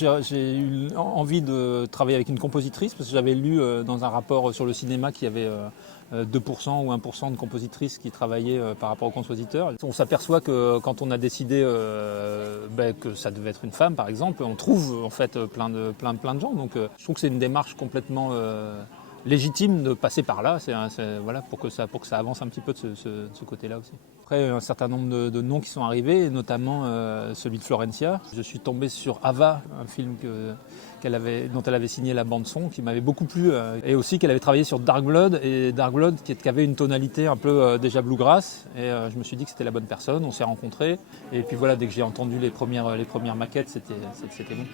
J'ai eu envie de travailler avec une compositrice parce que j'avais lu dans un rapport sur le cinéma qu'il y avait 2% ou 1% de compositrices qui travaillaient par rapport aux compositeurs. On s'aperçoit que quand on a décidé que ça devait être une femme, par exemple, on trouve en fait plein de gens. Donc je trouve que c'est une démarche complètement légitime de passer par là, voilà, pour que ça avance un petit peu de ce côté-là aussi. Après, un certain nombre de noms qui sont arrivés, et notamment celui de Florencia. Je suis tombé sur Ava, un film dont elle avait signé la bande-son, qui m'avait beaucoup plu, et aussi qu'elle avait travaillé sur Dark Blood, qui avait une tonalité un peu déjà bluegrass, et je me suis dit que c'était la bonne personne, on s'est rencontrés, et puis voilà, dès que j'ai entendu les premières maquettes, c'était bon.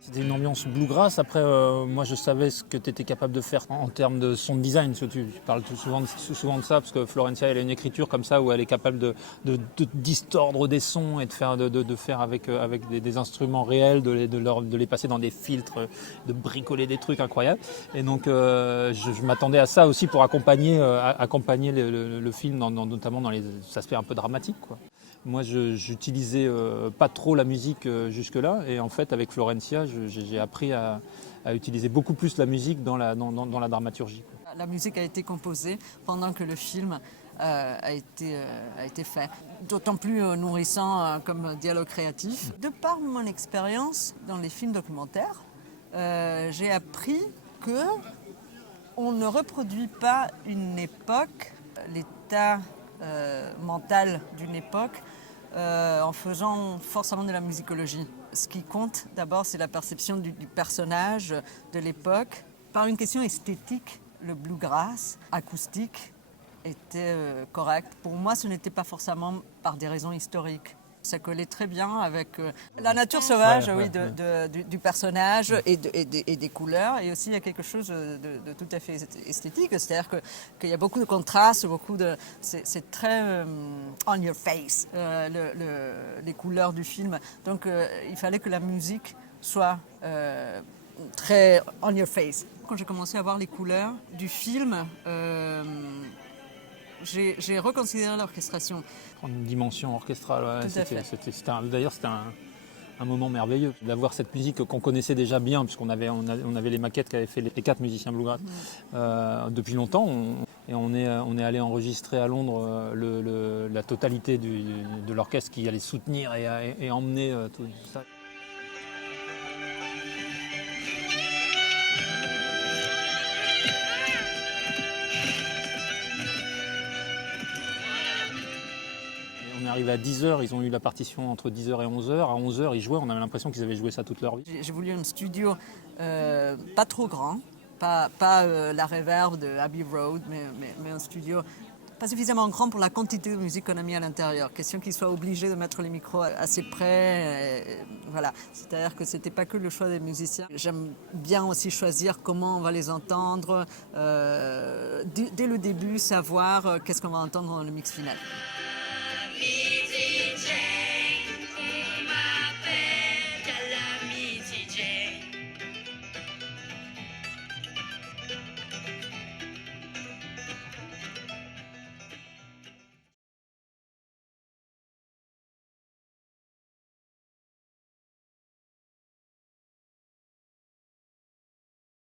C'était une ambiance bluegrass. Après, moi, je savais ce que tu étais capable de faire en termes de sound design. Tu parles souvent de ça, parce que Florencia, elle a une écriture comme ça où elle est capable de distordre des sons et de faire avec des instruments réels, de les passer dans des filtres, de bricoler des trucs incroyables. Et donc, je m'attendais à ça aussi pour accompagner le film, notamment dans les aspects un peu dramatiques, quoi. Moi, j'utilisais pas trop la musique jusque-là, et en fait, avec Florencia, j'ai appris à utiliser beaucoup plus la musique dans la dramaturgie. La musique a été composée pendant que le film a été fait, d'autant plus nourrissant comme dialogue créatif. De par mon expérience dans les films documentaires, j'ai appris que on ne reproduit pas une époque, l'état mental d'une époque, en faisant forcément de la musicologie. Ce qui compte d'abord, c'est la perception du personnage, de l'époque. Par une question esthétique, le bluegrass acoustique était correct. Pour moi, ce n'était pas forcément par des raisons historiques. Ça collait très bien avec la nature sauvage du personnage et des couleurs. Et aussi, il y a quelque chose de tout à fait esthétique. C'est-à-dire qu'il y a beaucoup de contrastes, c'est très on your face, les couleurs du film. Donc, il fallait que la musique soit très on your face. Quand j'ai commencé à voir les couleurs du film, j'ai reconsidéré l'orchestration. Une dimension orchestrale, D'ailleurs, c'était un moment merveilleux d'avoir cette musique qu'on connaissait déjà bien, puisqu'on avait les maquettes qu'avaient fait les 4 musiciens bluegrass depuis longtemps. On est allé enregistrer à Londres la totalité de l'orchestre qui allait soutenir et emmener tout ça. On est arrivé à 10h, ils ont eu la partition entre 10h et 11h. À 11h, ils jouaient, on avait l'impression qu'ils avaient joué ça toute leur vie. J'ai voulu un studio pas trop grand, pas la Reverb de Abbey Road, mais un studio pas suffisamment grand pour la quantité de musique qu'on a mis à l'intérieur. Question qu'ils soient obligés de mettre les micros assez près. Voilà. C'est-à-dire que c'était pas que le choix des musiciens. J'aime bien aussi choisir comment on va les entendre. Dès le début, savoir qu'est-ce qu'on va entendre dans le mix final.